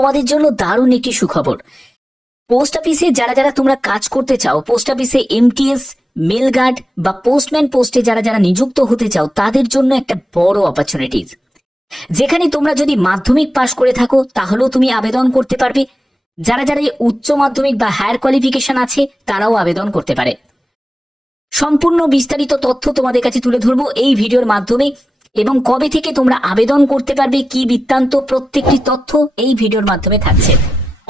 তোমাদের জন্য দারুণ একটি সুখবর। পোস্ট অফিসে যারা যারা তোমরা কাজ করতে চাও, পোস্ট অফিসে এমটিএস, মেল গার্ড বা পোস্টম্যান পোস্টে যারা যারা নিযুক্ত হতে চাও, তাদের জন্য একটা বড় অপরচুনিটিজ, যেখানে তোমরা যদি মাধ্যমিক পাশ করে থাকো তাহলেও তুমি আবেদন করতে পারবে। যারা যারা উচ্চ মাধ্যমিক বা হায়ার কোয়ালিফিকেশন আছে তারাও আবেদন করতে পারে। সম্পূর্ণ বিস্তারিত তথ্য তোমাদের কাছে তুলে ধরবো এই ভিডিওর মাধ্যমে, এবং কবে থেকে তোমরা আবেদন করতে পারবে, কি বৃত্তান্ত, প্রত্যেকটি তথ্য এই ভিডিওর মাধ্যমে থাকছে।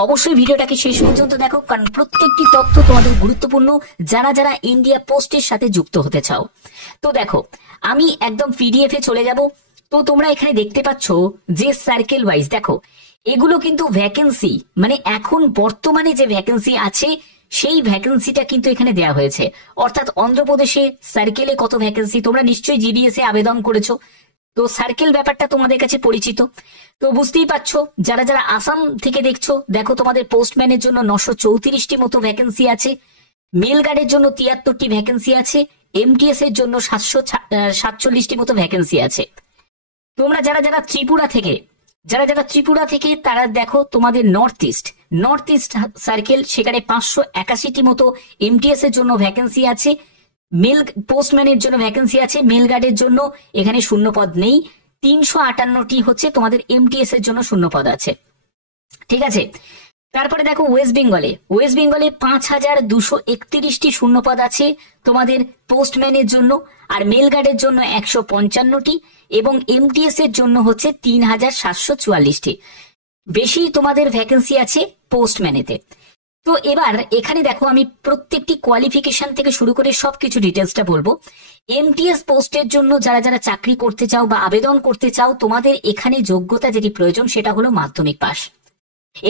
অবশ্যই ভিডিওটাকে শেষ পর্যন্ত দেখো, কারণ প্রত্যেকটি তথ্য তোমাদের গুরুত্বপূর্ণ যারা যারা ইন্ডিয়া পোস্টের সাথে যুক্ত হতে চাও। তো দেখো, আমি একদম পিডিএফ এ চলে যাব। তো তোমরা এখানে দেখতে পাচ্ছ যে সার্কেল ওয়াইজ দেখো, এগুলো কিন্তু ভ্যাকেন্সি, মানে এখন বর্তমানে যে ভ্যাকেন্সি আছে সেই ভ্যাকেন্সিটা কিন্তু এখানে দেওয়া হয়েছে। অর্থাৎ অন্ধ্রপ্রদেশে সার্কেলে কত ভ্যাকেন্সি, তোমরা নিশ্চয়ই জিবিএস এ আবেদন করেছো, তো সার্কেল ব্যাপারটা তোমাদের কাছে পরিচিত। তো বুঝতেই পারছো, যারা যারা আসাম থেকে দেখছো, দেখো তোমাদের পোস্টম্যানের জন্য 934টি মতো ভ্যাকেন্সি আছে, মেল গার্ডের জন্য 73টি ভ্যাকেন্সি আছে, এমটিএস এর জন্য 747টি মতো ভ্যাকেন্সি আছে। তোমরা যারা যারা ত্রিপুরা থেকে তারা দেখো তোমাদের নর্থ ইস্ট সার্কেল, সেখানে 581টি মতো এমটিএস এর জন্য ভ্যাকেন্সি আছে, মেল পোস্টম্যানের জন্য ভ্যাকেন্সি আছে, মেল গার্ডের জন্য এখানে শূন্যপদ নেই। 358টি হচ্ছে তোমাদের এমটিএস এর জন্য শূন্যপদ আছে। ঠিক আছে, তারপরে দেখো ওয়েস্ট বেঙ্গলে 5231টি শূন্যপদ আছে তোমাদের পোস্টম্যানের জন্য, আর মেল গার্ডের জন্য 155টি, এবং এমটিএস এর জন্য হচ্ছে 3744টি। বেশি তোমাদের ভ্যাকেন্সি আছে পোস্টম্যানেতে। তো এবার এখানে দেখো, আমি প্রত্যেকটি কোয়ালিফিকেশন থেকে শুরু করে সবকিছু ডিটেলসটা বলবো। এমটিএস পোস্টের জন্য যারা যারা চাকরি করতে চাও বা আবেদন করতে চাও, তোমাদের এখানে যোগ্যতা যেটি প্রয়োজন সেটা হলো মাধ্যমিক পাস।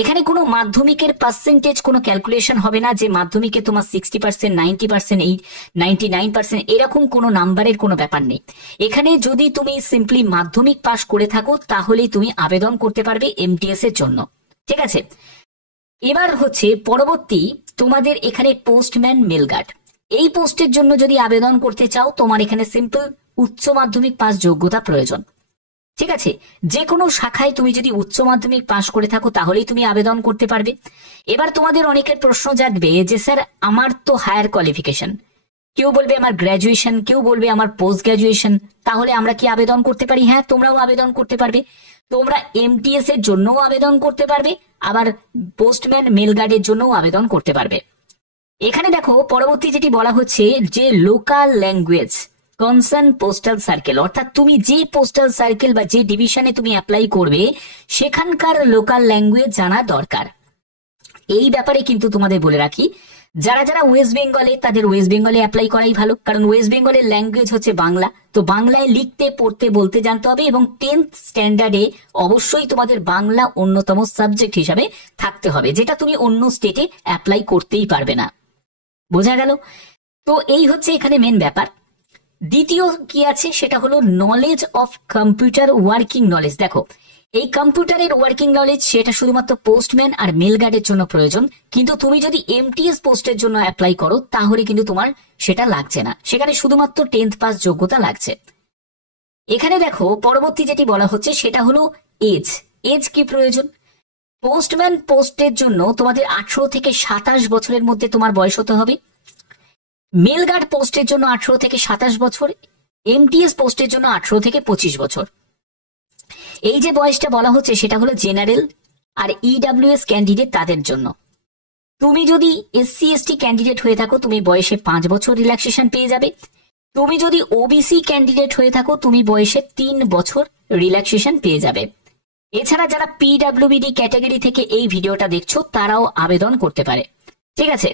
এখানে কোনো মাধ্যমিকের পার্সেন্টেজ কোনো ক্যালকুলেশন হবে না, যে মাধ্যমিকে তোমার 60%, 90%, 99% এরকম কোনো নাম্বারের কোনো ব্যাপার নেই। এখানে যদি তুমি সিম্পলি মাধ্যমিক পাস করে থাকো তাহলেই তুমি আবেদন করতে পারবে এমটিএস এর জন্য। ঠিক আছে, এবার হচ্ছে পরবর্তী, তোমাদের এখানে পোস্টম্যান মেল গার্ড, এই পোস্টের জন্য যদি আবেদন করতে চাও, তোমার এখানে সিম্পল উচ্চ মাধ্যমিক পাস যোগ্যতা প্রয়োজন। ঠিক আছে, যে কোনো শাখায় তুমি যদি উচ্চ মাধ্যমিক পাস করে থাকো তাহলেই তুমি আবেদন করতে পারবে। এবার তোমাদের অনেকের প্রশ্ন জাগবে যে স্যার আমার তো হায়ার কোয়ালিফিকেশন, কেউ বলবে আমার গ্র্যাজুয়েশন, কেউ বলবে আমার পোস্ট গ্র্যাজুয়েশন, তাহলে আমরা কি আবেদন করতে পারি? হ্যাঁ, তোমরাও আবেদন করতে পারবে। তোমরা এমটিএস এর জন্যও আবেদন করতে পারবে, আবার পোস্টম্যান মেল গার্ডের জন্যও আবেদন করতে পারবে। এখানে দেখো পরবর্তী যেটি বলা হচ্ছে যে local language concern postal circle, অর্থাৎ তুমি যে পোস্টাল সার্কেল বা যে ডিভিশনে তুমি অ্যাপ্লাই করবে সেখানকার লোকাল ল্যাঙ্গুয়েজ জানা দরকার। এই ব্যাপারে কিন্তু তোমাদের বলে রাখি, যারা যারা ওয়েস্ট বেঙ্গলে, তাদের ওয়েস্ট বেঙ্গলে অ্যাপ্লাই করাই ভালো, কারণ ওয়েস্ট বেঙ্গলের ল্যাঙ্গুয়েজ হচ্ছে বাংলা। তো বাংলায় লিখতে পড়তে বলতে জানতে হবে, এবং 10th স্ট্যান্ডার্ডে অবশ্যই তোমাদের বাংলা অন্যতম সাবজেক্ট হিসাবে থাকতে হবে, যেটা তুমি অন্য স্টেটে অ্যাপ্লাই করতেই পারবে না। বোঝা গেল? তো এই হচ্ছে এখানে মেন ব্যাপার। দ্বিতীয় কি আছে সেটা হলো knowledge of computer working knowledge. দেখো, এই কম্পিউটারের ওয়ার্কিং নলেজ সেটা শুধুমাত্র পোস্টম্যান আর মেল গার্ডের জন্য প্রয়োজন, কিন্তু তুমি যদি এমটিএস পোস্টের জন্য অ্যাপ্লাই করো তাহলে কিন্তু তোমার সেটা লাগছে না, সেখানে শুধুমাত্র 10th পাস যোগ্যতা লাগছে। এখানে দেখো পরবর্তী যেটি বলা হচ্ছে সেটা হলো এজ কি প্রয়োজন। পোস্টম্যান পোস্টের জন্য তোমাদের 18 থেকে 27 বছরের মধ্যে তোমার বয়স হতে হবে, মেল গার্ড পোস্টের জন্য 18 থেকে 27 বছর, এমটিএস পোস্টের জন্য 18 থেকে 25 বছর। এই যে বয়সটা বলা হচ্ছে সেটা হলো জেনারেল আর ইডব্লিউএস ক্যান্ডিডেট তাদের জন্য। তুমি যদি এসসি এসটি ক্যান্ডিডেট হয়ে থাকো তুমি বয়সে 5 বছর রিল্যাক্সেশন পেয়ে যাবে। তুমি যদি ওবিসি ক্যান্ডিডেট হয়ে থাকো তুমি বয়সে 3 বছর রিল্যাক্সেশন পেয়ে যাবে। এছাড়া যারা পিডব্লিউবিডি ক্যাটাগরি থেকে এই ভিডিওটা দেখছো তারাও আবেদন করতে পারে। ঠিক আছে,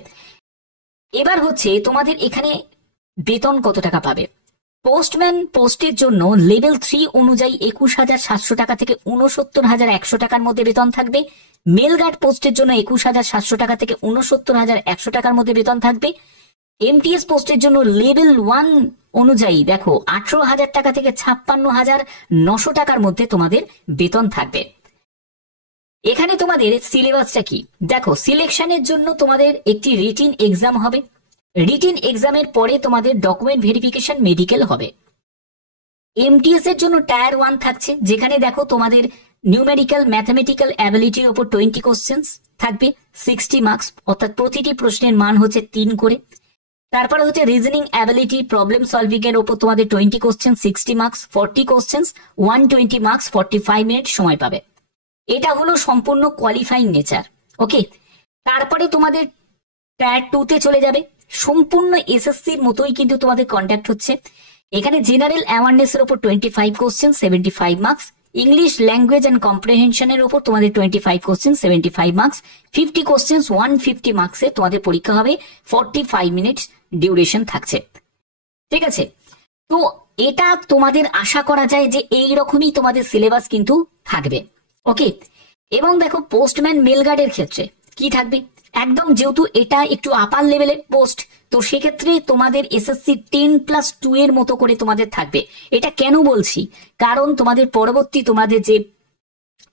এবার হচ্ছে তোমাদের এখানে বেতন কত টাকা পাবে। পোস্টম্যান পোস্টের জন্য লেভেল 3 অনুযায়ী 21,700 টাকা থেকে 69,100 টাকার মধ্যে বেতন থাকবে। মেল গার্ড পোস্টের জন্য 21,700 টাকা থেকে 69,100 টাকার মধ্যে বেতন থাকবে। এমটিএস পোস্টের জন্য লেভেল 1 অনুযায়ী দেখো 18,000 টাকা থেকে 56,900 টাকার মধ্যে তোমাদের বেতন থাকবে। এখানে তোমাদের সিলেবাসটা কি দেখো, সিলেকশনের জন্য তোমাদের একটি রিটিন এক্সাম হবে, রিটিন এক্সামের পরে তোমাদের ডকুমেন্ট ভেরিফিকেশন মেডিকেল হবে। এমটিএস এর জন্য টায়ার 1 থাকছে, যেখানে দেখো তোমাদের নিউমেরিক্যাল ম্যাথামেটিক্যাল অ্যাবিলিটির ওপর 20 কোশ্চেন্স থাকবে, 60 মার্কস, অর্থাৎ প্রতিটি প্রশ্নের মান হচ্ছে 3 করে। তারপরে হচ্ছে রিজনিং অ্যাবিলিটি, প্রবলেম সলভিং এর উপর তোমাদের 20 question, 60 marks, 40 questions, 120 marks, 45 minute সময় পাবে। এটা হলো সম্পূর্ণ কোয়ালিফাইং নেচার। ওকে, তারপরে তোমাদের টায়ার 2 তে চলে যাবে, সম্পূর্ণ এসএসসির মতোই কিন্তু তোমাদের কন্ডাক্ট হচ্ছে। এখানে জেনারেল অ্যাওয়ারনেস এর উপর 25 question, 75 marks, English language and কম্প্রিহেনশনের উপর তোমাদের 25 কোশ্চেন, 75 মার্কস, 50 কোশ্চেন, 150 মার্কসে তোমাদের পরীক্ষা হবে, 45 মিনিট ডিউরেশন থাকছে। ঠিক আছে, তো এটা তোমাদের আশা করা যায় যে এই রকমই তোমাদের সিলেবাস কিন্তু থাকবে। ওকে, এবং দেখো পোস্টম্যান মেল গার্ডের ক্ষেত্রে কি থাকবে, একদম যেহেতু এটা একটু আপার লেভেলের পোস্ট, তো সেক্ষেত্রে তোমাদের এসএসসি 10+2 এর মতো করে তোমাদের থাকবে। এটা কেন বলছি, কারণ তোমাদের পরবর্তী তোমাদের যে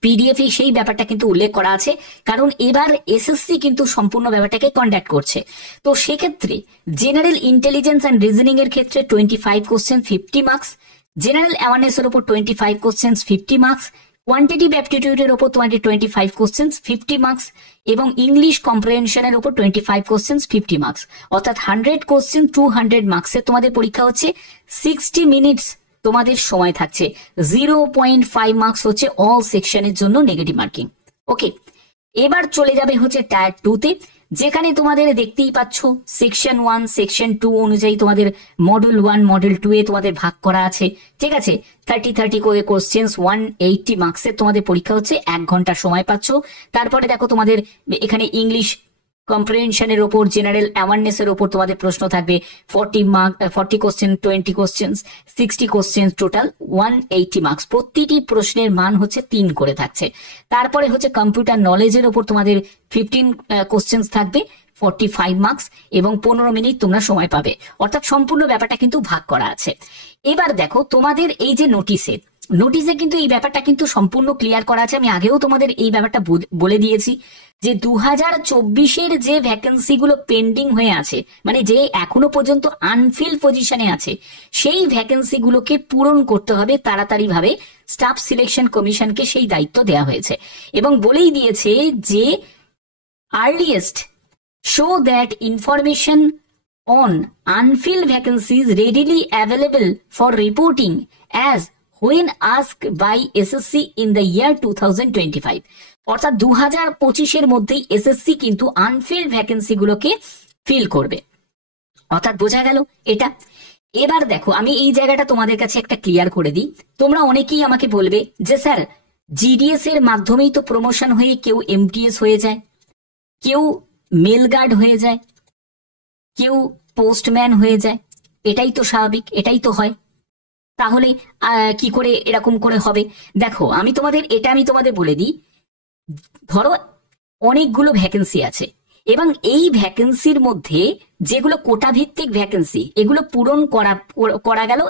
পিডিএফ সেই ব্যাপারটা কিন্তু উল্লেখ করা আছে, কারণ এবার এসএসসি কিন্তু সম্পূর্ণ ব্যাপারটাকে কন্ডাক্ট করছে। তো সেক্ষেত্রে জেনারেল ইন্টেলিজেন্স অ্যান্ড রিজনিং এর ক্ষেত্রে 25 কোশ্চেন, 50 মার্কস, জেনারেল অ্যাওয়ারনেস এর উপর 25 কোশ্চেন, 50 মার্কস, কোয়ান্টিটিভ অ্যাপটিটিউডের উপর তোমাদের 25 কোশ্চেন, 50 মার্কস, এবং ইংলিশ কম্প্রিহেনশনের উপর 25 কোশ্চেন, 50 মার্কস, অর্থাৎ 100 কোশ্চেন 200 মার্কসের তোমাদের পরীক্ষা হচ্ছে। 60 মিনিটস তোমাদের সময় থাকছে। 0.5 মার্কস হচ্ছে অল সেকশনের জন্য নেগেটিভ মার্কিং। ওকে, এবার চলে যাবে হচ্ছে টায়ার 2 তে, যেখানে তোমাদের দেখতেই পাচ্ছ সেকশন 1 সেকশন 2 অনুযায়ী তোমাদের মডেল 1 মডেল 2 এ তোমাদের ভাগ করা আছে। ঠিক আছে, 30 করে কোশ্চেন্স, 180 মার্কসের তোমাদের পরীক্ষা হচ্ছে, 1 ঘন্টা সময় পাচ্ছ। তারপরে দেখো তোমাদের এখানে ইংলিশ কম্প্রিহেনশনের ওপর, জেনারেল অ্যাওয়ারনেস এর ওপর তোমাদের প্রশ্ন থাকবে, 40 question, 20 question, 60 question, total 180 marks. প্রতিটি প্রশ্নের মান হচ্ছে 3 করে থাকছে। তারপরে হচ্ছে কম্পিউটার নলেজের ওপর তোমাদের 15 কোশ্চেন থাকবে, 45 মার্কস, এবং 15 মিনিট তোমরা সময় পাবে, অর্থাৎ সম্পূর্ণ ব্যাপারটা কিন্তু ভাগ করা আছে। এবার দেখো তোমাদের এই যে নোটিশে কিন্তু এই ব্যাপারটা কিন্তু সম্পূর্ণ ক্লিয়ার করা আছে। আমি আগেও তোমাদের এই ব্যাপারটা বলে দিয়েছি যে 2024-এর যে ভ্যাকেন্সি গুলো পেন্ডিং হয়ে আছে, মানে যে এখনো পর্যন্ত আনফিল পজিশনে আছে, সেই ভ্যাকেন্সি গুলোকে পূরণ করতে হবে তাড়াতাড়ি ভাবে। স্টাফ সিলেকশন কমিশনকে সেই দায়িত্ব দেওয়া হয়েছে এবং বলেই দিয়েছে যে earliest show that information on unfilled vacancies readily available for reporting as when asked by SSC in the year 2025, অর্থাৎ 2025-এর মধ্যেই এসএসসি কিন্তু আনফিল্ড ভ্যাকেন্সি গুলোকে ফিল করবে, অর্থাৎ বোঝা গেল এটা। এবার দেখো আমি এই জায়গাটা তোমাদের কাছে একটা ক্লিয়ার করে দিই। তোমরা অনেকেই আমাকে বলবে যে স্যার জিডিএস এর মাধ্যমেই তো প্রমোশন হয়ে কেউ এমটিএস হয়ে যায়, কেউ মেল গার্ড হয়ে যায়, কেউ পোস্টম্যান হয়ে যায়, এটাই তো স্বাভাবিক, এটাই তো হয়, তাহলে কি করে এরকম করে হবে? দেখো আমি তোমাদের বলে দিই, ধরো অনেকগুলো ভ্যাকেন্সি আছে এবং এই ভ্যাকেন্সির মধ্যে যেগুলো কোটা ভিত্তিক ভ্যাকেন্সি, এগুলো পূরণ করা গেল,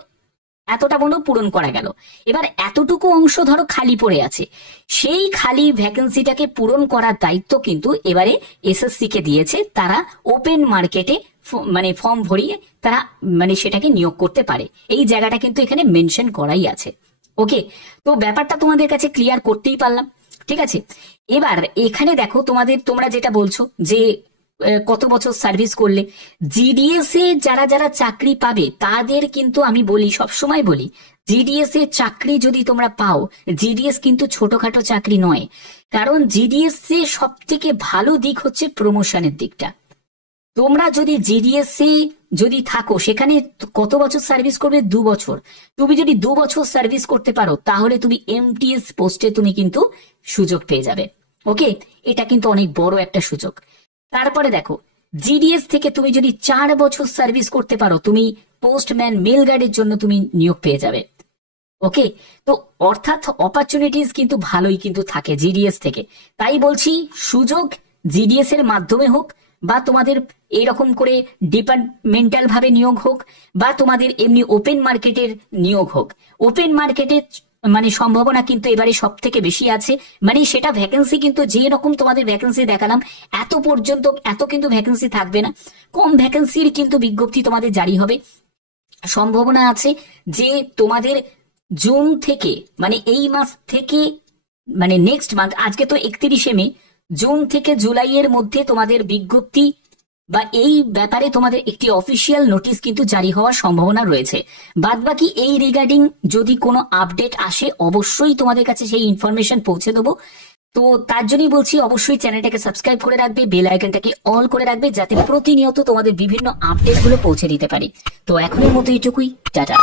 এতটা বন্ধু পূরণ করা গেল। এবার এতটুকু অংশ ধরো খালি পড়ে আছে, সেই খালি ভ্যাকেন্সিটাকে পূরণ করার দায়িত্ব কিন্তু এবারে এসএসসি কে দিয়েছে। তারা ওপেন মার্কেটে মানে ফর্ম ভরিয়ে তারা মানে সেটাকে নিয়োগ করতে পারে, এই জায়গাটা কিন্তু এখানে মেনশন করাই আছে। ওকে, তো ব্যাপারটা তোমাদের কাছে ক্লিয়ার করতেই পারলাম। ঠিক আছে, এবার এখানে দেখো তোমরা যেটা বলছো যে কত বছর সার্ভিস করলে, জিডিএস এ যারা যারা চাকরি পাবে তাদের কিন্তু আমি বলি, সবসময় বলি, জিডিএস এ চাকরি যদি তোমরা পাও, জিডিএস কিন্তু ছোটখাটো চাকরি নয়, কারণ জিডিএস এ সব থেকে ভালো দিক হচ্ছে প্রমোশনের দিকটা। তোমরা যদি জিডিএস এ যদি থাকো, সেখানে কত বছর সার্ভিস করবে? 2 বছর। তুমি যদি 2 বছর সার্ভিস করতে পারো তাহলে তুমি এমটিএস পোস্টে তুমি কিন্তু সুযোগ পেয়ে যাবে। ওকে, এটা কিন্তু অনেক বড় একটা সুযোগ। তারপরে দেখো জিডিএস থেকে তুমি যদি 4 বছর সার্ভিস করতে পারো, তুমি পোস্টম্যান মেল গার্ডের জন্য তুমি নিয়োগ পেয়ে যাবে। ওকে, তো অর্থাৎ অপরচুনিটিস কিন্তু ভালোই কিন্তু থাকে জিডিএস থেকে। তাই বলছি সুযোগ জিডিএস এর মাধ্যমে হোক, বা তোমাদের এইরকম করে ডিপার্টমেন্টাল ভাবে নিয়োগ হোক, বা তোমাদের এমনি ওপেন মার্কেটের নিয়োগ হোক, ওপেন মার্কেটের মানে সম্ভাবনা কিন্তু এবারে সব থেকে বেশি আছে। মানে সেটা ভ্যাকেন্সি কিন্তু যে রকম তোমাদের ভ্যাকেন্সি দেখালাম এত কিন্তু ভ্যাকেন্সি থাকবে না, কম ভ্যাকেন্সির কিন্তু বিজ্ঞপ্তি তোমাদের জারি হবে। সম্ভাবনা আছে যে তোমাদের জুন থেকে মানে এই মাস থেকে মানে নেক্সট মান্থ, আজকে তো 31শে মে, জুন থেকে জুলাইয়ের মধ্যে তোমাদের বিজ্ঞপ্তি বা এই ব্যাপারে তোমাদের একটি অফিসিয়াল নোটিশ কিন্তু জারি হওয়ার সম্ভাবনা রয়েছে। বাদবাকি এই রিগার্ডিং যদি কোনো আপডেট আসে অবশ্যই তোমাদের কাছে সেই ইনফরমেশন পৌঁছে দেবো। তো তার জন্যই বলছি অবশ্যই চ্যানেলটাকে সাবস্ক্রাইব করে রাখবে, বেল আইকনটাকে অল করে রাখবে, যাতে প্রতিনিয়ত তোমাদের বিভিন্ন আপডেট গুলো পৌঁছে দিতে পারি। তো এখনের মতো এইটুকুই, টাটা।